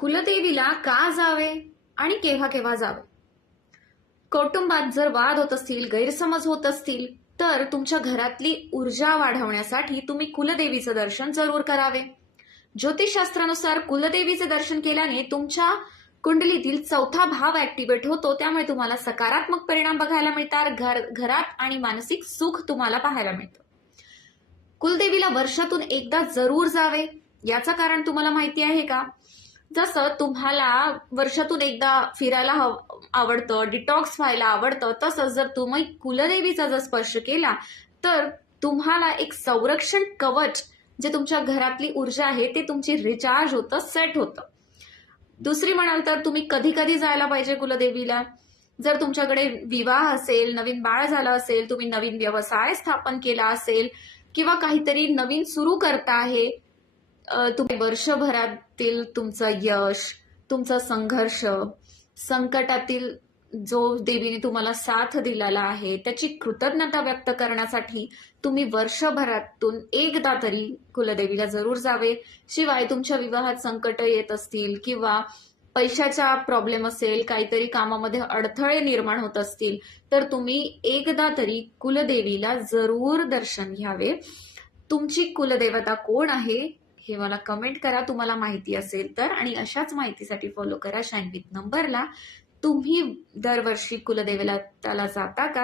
कुलदेवीला का जावे आणि केव्हा केव्हा जावे? कौटुंबात जर वाद होत असतील, गैरसमज होत असतील, तर तुमच्या घरातली ऊर्जा वाढवण्यासाठी तुम्ही कुलदेवीचं दर्शन जरूर करावे. ज्योतिषशास्त्रानुसार कुलदेवीचे दर्शन केल्याने तुमच्या कुंडलीतील चौथा भाव ऍक्टिव्हेट होतो, त्यामुळे तुम्हाला सकारात्मक परिणाम बघायला मिळतात. घरात आणि मानसिक सुख तुम्हाला पाहायला मिळतं. कुलदेवीला वर्षातून एकदा जरूर जावे. याचं कारण तुम्हाला माहिती आहे का? जसं तुम्हाला वर्षातून एकदा फिरायला आवडतं, डिटॉक्स व्हायला आवडतं, तसंच जर तुम्ही कुलदेवीचा जर स्पर्श केला तर तुम्हाला एक संरक्षण कवच, जे तुमच्या घरातली ऊर्जा आहे ते तुमची रिचार्ज होतं, सेट होतं. दुसरी म्हणाल तर तुम्ही कधी कधी जायला पाहिजे कुलदेवीला. जर तुमच्याकडे विवाह असेल, नवीन बाळ झालं असेल, तुम्ही नवीन व्यवसाय स्थापन केला असेल किंवा काहीतरी नवीन सुरू करता आहे, तुम्ही वर्षभरातील तुमचं यश, तुमचा संघर्ष, संकटातील जो देवीने तुम्हाला साथ दिलेला आहे त्याची कृतज्ञता व्यक्त करण्यासाठी तुम्ही वर्षभरातून एकदा तरी कुलदेवीला जरूर जावे. शिवाय तुमच्या विवाहात संकट येत असतील किंवा पैशाचा प्रॉब्लेम असेल, काहीतरी कामामध्ये अडथळे निर्माण होत असतील, तर तुम्ही एकदा तरी कुलदेवीला जरूर दर्शन घ्यावे. तुमची कुलदेवता कोण आहे हे मला कमेंट करा तुम्हाला माहिती असेल तर, आणि अशाच माहितीसाठी फॉलो करा शाईन विथ नंबरला. तुम्ही दरवर्षी कुलदेवताला जाता का?